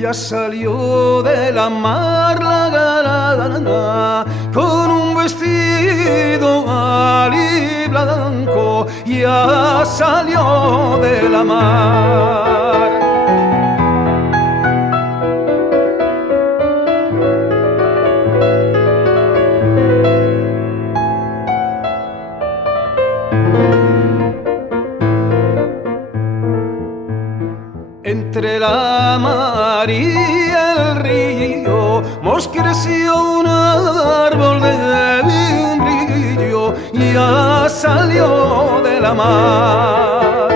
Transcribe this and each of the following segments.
Ya salió de la mar la galana con un vestido ali blanco, ya salió de la mar. Entre la mar y el río mos creció un árbol de brillo, ya salió de la mar.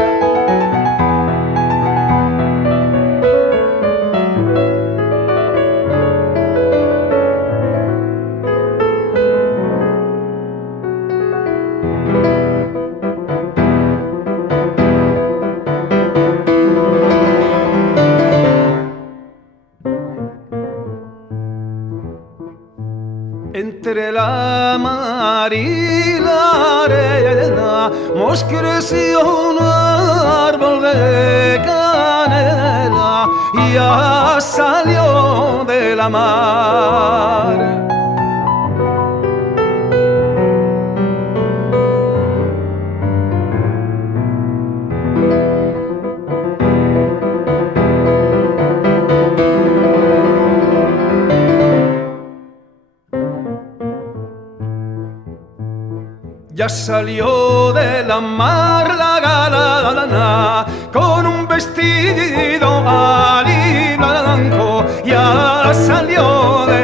Entre la mar y la arena mos creció un árbol de canela, ya salió de la mar. Ya salió de la mar la galana con un vestido ali blanco, ya salió de